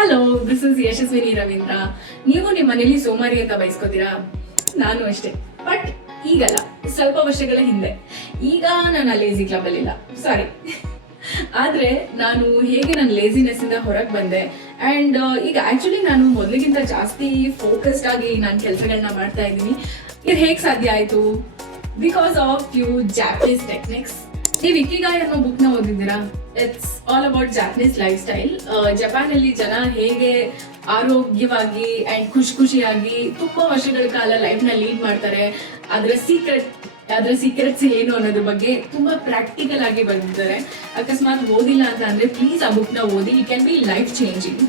Hello, this is Yashaswini Ravindra. ನೀವು ನಿಮ್ಮ ಮನೇಲಿ ಸೋಮಾರಿ ಅಂತ ಬಯಸ್ಕೋತೀರಾ? ನಾನು ಅಷ್ಟೇ, ಬಟ್ ಈಗಲ್ಲ, ಸ್ವಲ್ಪ ವರ್ಷಗಳ ಹಿಂದೆ. ಈಗ ನಾನು ಲೇಜಿ ಕ್ಲಬ್ ಅಲ್ಲಿ ಇಲ್ಲ, ಸಾರಿ. ಆದ್ರೆ ನಾನು ಹೇಗೆ ನನ್ನ ಲೇಸಿನೆಸ್ ಇಂದ ಹೊರಗೆ ಬಂದೆ ಅಂಡ್ ಈಗ ಆಕ್ಚುಲಿ ನಾನು ಮೊದಲಿಗಿಂತ ಜಾಸ್ತಿ ಫೋಕಸ್ಡ್ ಆಗಿ ನಾನು ಕೆಲಸಗಳನ್ನ ಮಾಡ್ತಾ ಇದ್ದೀನಿ. ಇದು ಹೇಗೆ ಸಾಧ್ಯ ಆಯ್ತು? Because of few Japanese techniques. ನೀವು ಇಕಿಗಾಯ್ ಅನ್ನೋ ಬುಕ್ ನ ಓದಿದ್ದೀರಾ? It's all about Japanese lifestyle. Japan ಅಲ್ಲಿ ಜನ ಹೇಗೆ ಆರೋಗ್ಯವಾಗಿ ಅಂಡ್ ಖುಷಿಯಾಗಿ ತುಂಬಾ ವರ್ಷಗಳ ಕಾಲ ಲೈಫ್ ನ ಲೀಡ್ ಮಾಡ್ತಾರೆ, ಅದರ ಸೀಕ್ರೆಟ್ಸ್ ಏನು ಅನ್ನೋದ್ರ ಬಗ್ಗೆ ತುಂಬಾ ಪ್ರಾಕ್ಟಿಕಲ್ ಆಗಿ ಬಂದಿದ್ದಾರೆ. ಅಕಸ್ಮಾತ್ ಓದಿಲ್ಲ ಅಂತ ಅಂದ್ರೆ ಪ್ಲೀಸ್ ಆ ಬುಕ್ ನ ಓದಿ. It can be life changing.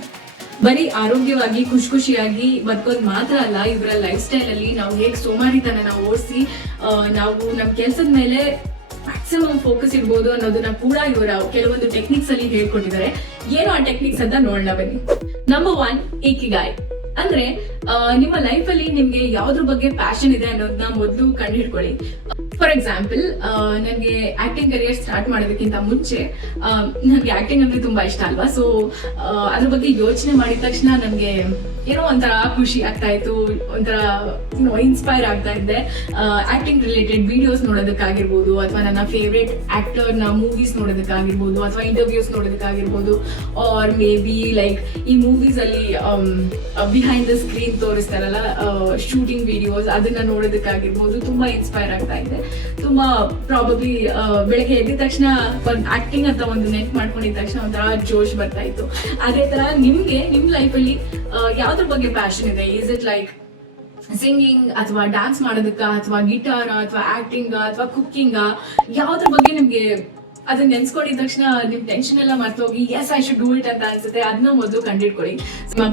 ಬರೀ ಆರೋಗ್ಯವಾಗಿ ಖುಷಿಯಾಗಿ ಬದುಕೋದು ಮಾತ್ರ ಅಲ್ಲ, ಇವರ ಲೈಫ್ ಸ್ಟೈಲ್ ಅಲ್ಲಿ ನಾವು ಹೇಗೆ ಸೋಮಾರಿತನ ಓಡಿಸಿ ನಾವು ನಮ್ಮ ಕೆಲಸದ ಮೇಲೆ ಮ್ಯಾಕ್ಸಿಮಮ್ ಫೋಕಸ್ ಇರ್ಬೋದು ಅನ್ನೋದನ್ನ ಕೂಡ ಇವರ ಕೆಲವೊಂದು ಟೆಕ್ನಿಕ್ಸ್ ಅಲ್ಲಿ ಹೇಳ್ಕೊಟ್ಟಿದ್ದಾರೆ. ಏನು ಆ ಟೆಕ್ನಿಕ್ಸ್ ಅಂತ ನೋಡೋಣ ಬನ್ನಿ. ನಂಬರ್ 1, ಇಕಿಗಾಯ್. ಅಂದ್ರೆ ನಿಮ್ಮ ಲೈಫ್ ಅಲ್ಲಿ ನಿಮ್ಗೆ ಯಾವ್ದ್ರ ಬಗ್ಗೆ ಪ್ಯಾಷನ್ ಇದೆ ಅನ್ನೋದನ್ನ ಮೊದಲು ಕಂಡು ಹಿಡ್ಕೊಳ್ಳಿ. ಫಾರ್ ಎಕ್ಸಾಂಪಲ್, ನನಗೆ ಆಕ್ಟಿಂಗ್ ಕರಿಯರ್ ಸ್ಟಾರ್ಟ್ ಮಾಡೋದಕ್ಕಿಂತ ಮುಂಚೆ ನನಗೆ ಆಕ್ಟಿಂಗ್ ಅಂದ್ರೆ ತುಂಬಾ ಇಷ್ಟ ಅಲ್ವಾ. ಸೊ ಅದ್ರ ಬಗ್ಗೆ ಯೋಚನೆ ಮಾಡಿದ ತಕ್ಷಣ ನನಗೆ ಏನೋ ಒಂಥರ ಖುಷಿ ಆಗ್ತಾ ಇತ್ತು, ಒಂಥರ ಇನ್ಸ್ಪೈರ್ ಆಗ್ತಾ ಇದ್ದೆ. ಆಕ್ಟಿಂಗ್ ರಿಲೇಟೆಡ್ ವಿಡಿಯೋಸ್ ನೋಡೋದಕ್ಕಾಗಿರ್ಬೋದು, ಅಥವಾ ನನ್ನ ಫೇವ್ರೇಟ್ ಆಕ್ಟರ್ ನ ಮೂವೀಸ್ ನೋಡೋದಕ್ಕಾಗಿರ್ಬೋದು, ಅಥವಾ ಇಂಟರ್ವ್ಯೂಸ್ ನೋಡೋದಕ್ಕಾಗಿರ್ಬೋದು, ಆರ್ ಮೇ ಬಿ ಲೈಕ್ ಈ ಮೂವೀಸ್ ಅಲ್ಲಿ ಬಿಹೈಂಡ್ ದ ಸ್ಕ್ರೀನ್ ತೋರಿಸ್ತಾರಲ್ಲ ಶೂಟಿಂಗ್ ವಿಡಿಯೋಸ್, ಅದನ್ನ ನೋಡೋದಕ್ಕಾಗಿರ್ಬೋದು ತುಂಬಾ ಇನ್ಸ್ಪೈರ್ ಆಗ್ತಾ ಇದ್ದೆ. ತುಂಬಾ ಪ್ರಾಬಬ್ಲಿ ಬೆಳಗ್ಗೆ ಎದ್ದ ತಕ್ಷಣ ಒಂದು ಆಕ್ಟಿಂಗ್ ಅಂತ ಒಂದು ನೆಟ್ ಮಾಡ್ಕೊಂಡಿದ ತಕ್ಷಣ ಒಂಥರ ಜೋಶ್ ಬರ್ತಾ ಇತ್ತು. ಅದೇ ತರ ನಿಮ್ಗೆ ನಿಮ್ ಲೈಫ್ ಅಲ್ಲಿ ಯಾವ್ದ್ರ ಬಗ್ಗೆ ಪ್ಯಾಷನ್ ಇದೆ? ಈಸ್ ಇಟ್ ಲೈಕ್ ಸಿಂಗಿಂಗ್, ಅಥವಾ ಡ್ಯಾನ್ಸ್ ಮಾಡೋದಕ್ಕ, ಅಥವಾ ಗಿಟಾರ್, ಅಥವಾ ಆಕ್ಟಿಂಗ್, ಅಥವಾ ಕುಕ್ಕಿಂಗ್? ಯಾವ್ದ್ರ ಬಗ್ಗೆ ನಿಮ್ಗೆ ಅದನ್ನ ನೆನ್ಸ್ಕೊಂಡಿದ ತಕ್ಷಣ ನಿಮ್ ಟೆನ್ಷನ್ ಎಲ್ಲ ಮರ್ತೋಗಿ yes I should do it ಅಂತ ಅನ್ಸುತ್ತೆ? ಅದನ್ನ ಮೊದಲು ಕಂಡಿಡ್ಕೊಳ್ಳಿ.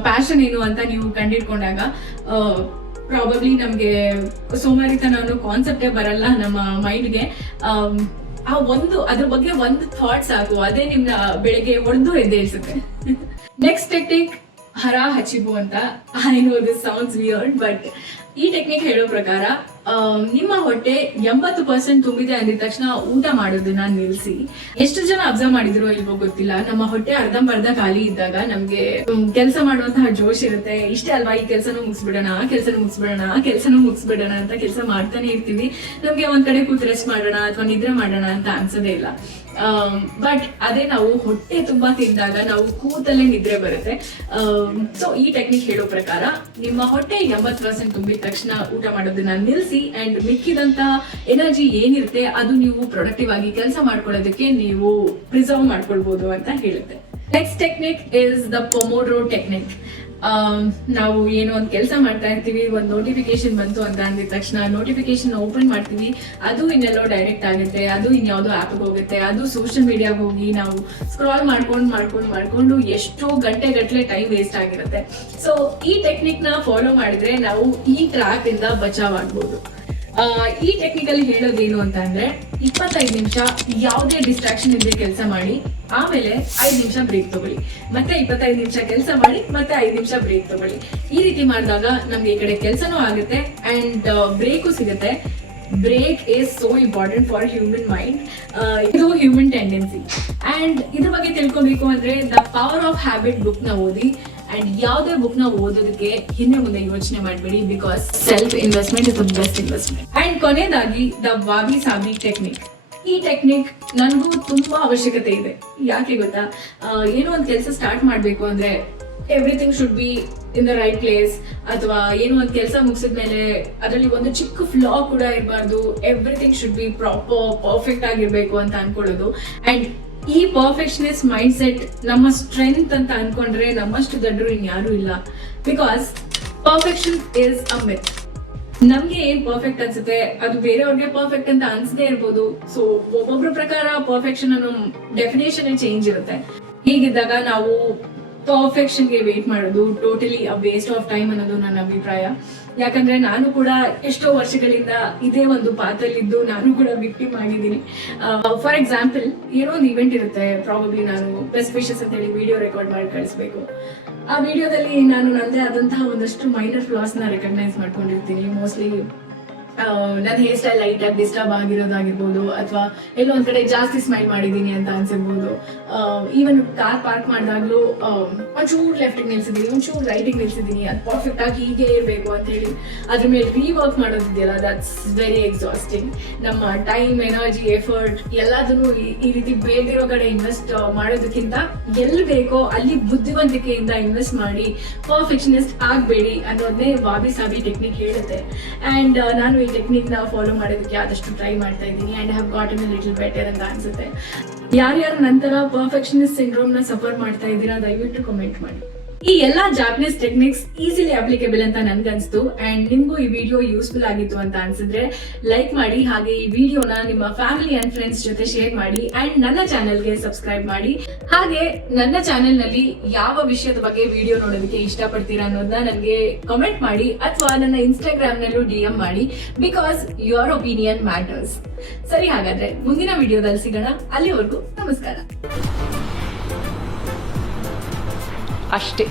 ಪ್ಯಾಷನ್ ಏನು ಅಂತ ನೀವು ಕಂಡಿಡ್ಕೊಂಡಾಗ ಪ್ರಾಬಬ್ಲಿ ನಮ್ಗೆ ಸೋಮಾರಿತನ ಅನ್ನೋ ಕಾನ್ಸೆಪ್ಟೇ ಬರಲ್ಲ ನಮ್ಮ ಮೈಂಡ್ಗೆ. ಅದ್ರ ಬಗ್ಗೆ ಒಂದು ಥಾಟ್ ಸಾಕು, ಅದೇ ನಿಮ್ನ ಬೆಳಿಗ್ಗೆ ಹೊಡೆದು ಎದ್ದೇಳಿಸುತ್ತೆ. ನೆಕ್ಸ್ಟ್ ಟೆಕ್ನಿಕ್ ಹರ ಹಚಿಬು ಅಂತ. I know this sounds weird, but ಈ ಟೆಕ್ನಿಕ್ ಹೇಳೋ ಪ್ರಕಾರ ನಿಮ್ಮ ಹೊಟ್ಟೆ 80% ತುಂಬಿದೆ ಅಂದಿದ ತಕ್ಷಣ ಊಟ ಮಾಡೋದನ್ನ ನಿಲ್ಸಿ. ಎಷ್ಟು ಜನ ಅಬ್ಸರ್ವ್ ಮಾಡಿದ್ರು ಇಲ್ವೋ ಗೊತ್ತಿಲ್ಲ, ನಮ್ಮ ಹೊಟ್ಟೆ ಅರ್ಧಂಬರ್ಧ ಖಾಲಿ ಇದ್ದಾಗ ನಮ್ಗೆ ಕೆಲಸ ಮಾಡುವಂತಹ ಜೋಶ್ ಇರುತ್ತೆ. ಇಷ್ಟೇ ಅಲ್ವಾ, ಈ ಕೆಲಸನೂ ಮುಗಿಸ್ಬಿಡೋಣ ಅಂತ ಕೆಲಸ ಮಾಡ್ತಾನೆ ಇರ್ತೀವಿ. ನಮ್ಗೆ ಒಂದ್ ಕಡೆ ಕೂತ್ ರೆಸ್ಟ್ ಮಾಡೋಣ ಅಥವಾ ನಿದ್ರೆ ಮಾಡೋಣ ಅಂತ ಅನ್ಸೋದೇ ಇಲ್ಲ. ಬಟ್ ಅದೇ ನಾವು ಹೊಟ್ಟೆ ತುಂಬಾ ತಿಂದಾಗ ನಾವು ಕೂತಲ್ಲೇ ನಿದ್ರೆ ಬರುತ್ತೆ. ಸೊ ಈ ಟೆಕ್ನಿಕ್ ಹೇಳೋ ಪ್ರಕಾರ ನಿಮ್ಮ ಹೊಟ್ಟೆ 80% ತುಂಬಿದ ತಕ್ಷಣ ಊಟ ಮಾಡೋದನ್ನ ನಿಲ್ಸಿ ಅಂಡ್ ಮಿಕ್ಕಿದಂತ ಎನರ್ಜಿ ಏನಿರುತ್ತೆ ಅದು ನೀವು ಪ್ರೊಡಕ್ಟಿವ್ ಆಗಿ ಕೆಲಸ ಮಾಡ್ಕೊಳ್ಳೋದಕ್ಕೆ ನೀವು ಪ್ರಿಸರ್ವ್ ಮಾಡ್ಕೊಳ್ಬಹುದು ಅಂತ ಹೇಳುತ್ತೆ. Next technique is the Pomodoro technique. ನಾವು ಏನೋ ಒಂದು ಕೆಲಸ ಮಾಡ್ತಾ ಇರ್ತೀವಿ, ಒಂದು ನೋಟಿಫಿಕೇಶನ್ ಬಂತು ಅಂತ ಅಂದಿದ ತಕ್ಷಣ ನೋಟಿಫಿಕೇಶನ್ ಓಪನ್ ಮಾಡ್ತೀವಿ, ಅದು ಇನ್ನೆಲ್ಲೋ ಡೈರೆಕ್ಟ್ ಆಗುತ್ತೆ, ಅದು ಇನ್ಯಾವುದೋ ಆ್ಯಪ್ಗೆ ಹೋಗುತ್ತೆ, ಅದು ಸೋಷಿಯಲ್ ಮೀಡಿಯಾಗೆ ಹೋಗಿ ನಾವು ಸ್ಕ್ರಾಲ್ ಮಾಡ್ಕೊಂಡು ಎಷ್ಟೋ ಗಂಟೆಗಟ್ಟಲೆ ಟೈಮ್ ವೇಸ್ಟ್ ಆಗಿರುತ್ತೆ. ಸೊ ಈ ಟೆಕ್ನಿಕ್ ನ ಫಾಲೋ ಮಾಡಿದ್ರೆ ನಾವು ಈ ಟ್ರ್ಯಾಪ್ ಇಂದ ಬಚಾವ್ ಆಗ್ಬೋದು. ಈ ಟೆಕ್ನಿಕಲ್ಲಿ ಹೇಳೋದೇನು ಅಂತ ಅಂದ್ರೆ 25 ನಿಮಿಷ ಯಾವುದೇ ಡಿಸ್ಟ್ರಾಕ್ಷನ್ ಇಲ್ಲದೆ ಕೆಲಸ ಮಾಡಿ, ಆಮೇಲೆ 5 ನಿಮಿಷ ಬ್ರೇಕ್ ತಗೊಳ್ಳಿ, ಮತ್ತೆ 25 ನಿಮಿಷ ಕೆಲಸ ಮಾಡಿ, ಮತ್ತೆ 5 ನಿಮಿಷ ಬ್ರೇಕ್ ತಗೊಳ್ಳಿ. ಈ ರೀತಿ ಮಾಡಿದಾಗ ನಮ್ಗೆ ಈ ಕಡೆ ಕೆಲಸನೂ ಆಗುತ್ತೆ ಅಂಡ್ ಬ್ರೇಕು ಸಿಗುತ್ತೆ. Break is so important for human mind. ಇದು ಹ್ಯೂಮನ್ ಟೆಂಡೆನ್ಸಿ. ಅಂಡ್ ಇದ್ರ ಬಗ್ಗೆ ತಿಳ್ಕೊಬೇಕು ಅಂದ್ರೆ the power of habit book ನ ಓದಿ. ಅಂಡ್ ಯಾವುದೇ ಬುಕ್ ನ ಓದೋದಕ್ಕೆ ಹಿಂದೆ ಮುಂದೆ ಯೋಚನೆ ಮಾಡಬೇಡಿ, because self investment is the best investment. And ಕೊನೆಯದಾಗಿ ದ ವಾಬಿ ಸಾಬಿ ಟೆಕ್ನಿಕ್. ಈ ಟೆಕ್ನಿಕ್ ನನಗೂ ತುಂಬಾ ಅವಶ್ಯಕತೆ ಇದೆ. ಯಾಕೆ ಗೊತ್ತಾ? ಏನೋ ಒಂದು ಕೆಲಸ ಸ್ಟಾರ್ಟ್ ಮಾಡ್ಬೇಕು ಅಂದ್ರೆ everything should be in the right place, ಅಥವಾ ಏನೋ ಒಂದು ಕೆಲಸ ಮುಗಿಸಿದ್ಮೇಲೆ ಅದರಲ್ಲಿ ಒಂದು ಚಿಕ್ಕ ಫ್ಲಾ ಕೂಡ ಇರಬಾರ್ದು. ಎವ್ರಿಥಿಂಗ್ ಶುಡ್ ಬಿ ಪರ್ಫೆಕ್ಟ್ ಆಗಿರ್ಬೇಕು ಅಂತ ಅನ್ಕೊಳ್ಳೋದು. ಅಂಡ್ ಈ ಪರ್ಫೆಕ್ಷನಿಸ್ಟ್ ಮೈಂಡ್ ಸೆಟ್ ನಮ್ಮ ಸ್ಟ್ರೆಂತ್ ಅಂತ ಅನ್ಕೊಂಡ್ರೆ ನಮ್ಮಷ್ಟು ದೊಡ್ಡರು ಇನ್ಯಾರು ಇಲ್ಲ. ಬಿಕಾಸ್ ಪರ್ಫೆಕ್ಷನ್ ಇಸ್ ಅ ಮಿತ್. ನಮ್ಗೆ ಏನ್ ಪರ್ಫೆಕ್ಟ್ ಅನ್ಸುತ್ತೆ ಅದು ಬೇರೆಯವ್ರಿಗೆ ಪರ್ಫೆಕ್ಟ್ ಅಂತ ಅನ್ಸದೇ ಇರ್ಬೋದು. ಸೊ ಒಬ್ಬೊಬ್ರ ಪ್ರಕಾರ ಪರ್ಫೆಕ್ಷನ್ ಅನ್ನೋ ಡೆಫಿನೇಷನ್ ಚೇಂಜ್ ಇರುತ್ತೆ. ಹೀಗಿದ್ದಾಗ ನಾವು ಪರ್ಫೆಕ್ಷನ್ಗೆ ವೇಟ್ ಮಾಡೋದು totally a waste of time ಅನ್ನೋದು ನನ್ನ ಅಭಿಪ್ರಾಯ. ಯಾಕಂದ್ರೆ ನಾನು ಕೂಡ ಎಷ್ಟೋ ವರ್ಷಗಳಿಂದ ಇದೇ ಒಂದು ಪಾತ್ರಲ್ಲಿದ್ದು ನಾನು ಕೂಡ ವಿಕ್ಟಿಮ್ ಆಗಿದ್ದೀನಿ. ಫಾರ್ ಎಕ್ಸಾಂಪಲ್, ಏನೋ ಒಂದು ಇವೆಂಟ್ ಇರುತ್ತೆ, ಪ್ರಾಬಬ್ಲಿ ನಾನು ಬೆಸ್ಟ್ ವಿಶಸ್ ಅಂತ ಹೇಳಿ ವಿಡಿಯೋ ರೆಕಾರ್ಡ್ ಮಾಡಿ ಕಳಿಸ್ಬೇಕು. ಆ ವಿಡಿಯೋದಲ್ಲಿ ನಾನು ನನ್ನದೇ ಆದಂತಹ ಒಂದಷ್ಟು ಮೈನರ್ ಫ್ಲಾಸ್ ನ ರೆಕಗ್ನೈಸ್ ಮಾಡ್ಕೊಂಡಿರ್ತೀನಿ. ಮೋಸ್ಟ್ಲಿ ನನ್ನ ಹೇರ್ ಸ್ಟೈಲ್ ಲೈಟ್ ಆಗಿ ಡಿಸ್ಟರ್ಬ್ ಆಗಿರೋದಾಗಿರ್ಬೋದು, ಅಥವಾ ಎಲ್ಲೋ ಒಂದ್ ಕಡೆ ಜಾಸ್ತಿ ಸ್ಮೈಲ್ ಮಾಡಿದೀನಿ ಅಂತ ಅನ್ಸಿರ್ಬೋದು. ಈವನ್ ಕಾರ್ ಪಾರ್ಕ್ ಮಾಡಿದಾಗ್ಲೂ ಒಂಚೂರು ಲೆಫ್ಟಿಗೆ ನಿಲ್ಸಿದೀನಿ, ಒಂಚೂರು ರೈಟಿಗೆ ನಿಲ್ಸಿದೀನಿ, ಅದು ಪರ್ಫೆಕ್ಟ್ ಆಗಿ ಹೀಗೆ ಇರಬೇಕು ಅಂತ ಹೇಳಿ ಅದ್ರ ಮೇಲೆ ರೀವರ್ಕ್ ಮಾಡೋದಿದೆಯಲ್ಲ, ದಟ್ಸ್ ವೆರಿ ಎಕ್ಸಾಸ್ಟಿಂಗ್. ನಮ್ಮ ಟೈಮ್, ಎನರ್ಜಿ, ಎಫರ್ಟ್ ಎಲ್ಲದನ್ನು ಈ ರೀತಿ ಬೇಡಿರೋ ಕಡೆ ಇನ್ವೆಸ್ಟ್ ಮಾಡೋದಕ್ಕಿಂತ ಎಲ್ಲಿ ಬೇಕೋ ಅಲ್ಲಿ ಬುದ್ಧಿವಂತಿಕೆಯಿಂದ ಇನ್ವೆಸ್ಟ್ ಮಾಡಿ ಪರ್ಫೆಕ್ಷನಿಸ್ಟ್ ಆಗಬೇಡಿ ಅನ್ನೋದನ್ನೇ ವಾಬಿ ಸಾಬಿ ಟೆಕ್ನಿಕ್ ಹೇಳುತ್ತೆ. ಆ್ಯಂಡ್ ನಾನು ಈ ಟೆಕ್ನಿಕ್ ನ ಫಾಲೋ ಮಾಡೋದಕ್ಕೆ ಆದಷ್ಟು ಟ್ರೈ ಮಾಡ್ತಾ ಇದ್ದೀನಿ and have gotten a little better ಅಂತ ಅನ್ಸುತ್ತೆ. ಯಾರ್ಯಾರು ನಂತರ ಪರ್ಫೆಕ್ಷನಿಸ್ಟ್ ಸಿಂಡ್ರೋಮ್ ನ ಸಫರ್ ಮಾಡ್ತಾ ಇದ್ದೀರಾ ದಯವಿಟ್ಟು ಕಮೆಂಟ್ ಮಾಡಿ. ಈ ಎಲ್ಲಾ ಜಾಪನೀಸ್ ಟೆಕ್ನಿಕ್ಸ್ ಈಸಿಲಿ ಅಪ್ಲಿಕೇಬಲ್ ಅಂತ ನನ್ಗನ್ಸ್ತು. ಅಂಡ್ ನಿಮ್ಗೂ ಈ ವಿಡಿಯೋ ಯೂಸ್ಫುಲ್ ಆಗಿತ್ತು ಅಂತ ಅನ್ಸಿದ್ರೆ ಲೈಕ್ ಮಾಡಿ, ಹಾಗೆ ಈ ವಿಡಿಯೋನ ನಿಮ್ಮ ಫ್ಯಾಮಿಲಿ ಅಂಡ್ ಫ್ರೆಂಡ್ಸ್ ಜೊತೆ ಶೇರ್ ಮಾಡಿ, ಅಂಡ್ ನನ್ನ ಚಾನೆಲ್ಗೆ ಸಬ್ಸ್ಕ್ರೈಬ್ ಮಾಡಿ. ಹಾಗೆ ನನ್ನ ಚಾನೆಲ್ ನಲ್ಲಿ ಯಾವ ವಿಷಯದ ಬಗ್ಗೆ ವಿಡಿಯೋ ನೋಡೋದಕ್ಕೆ ಇಷ್ಟಪಡ್ತೀರಾ ಅನ್ನೋದನ್ನ ನನಗೆ ಕಮೆಂಟ್ ಮಾಡಿ, ಅಥವಾ ನನ್ನ ಇನ್ಸ್ಟಾಗ್ರಾಮ್ ನಲ್ಲೂ DM ಮಾಡಿ, ಬಿಕಾಸ್ ಯುವರ್ ಒಪಿನಿಯನ್ ಮ್ಯಾಟರ್ಸ್. ಸರಿ, ಹಾಗಾದ್ರೆ ಮುಂದಿನ ವಿಡಿಯೋದಲ್ಲಿ ಸಿಗೋಣ. ಅಲ್ಲಿವರೆಗೂ ನಮಸ್ಕಾರ. ಅಷ್ಟೇ.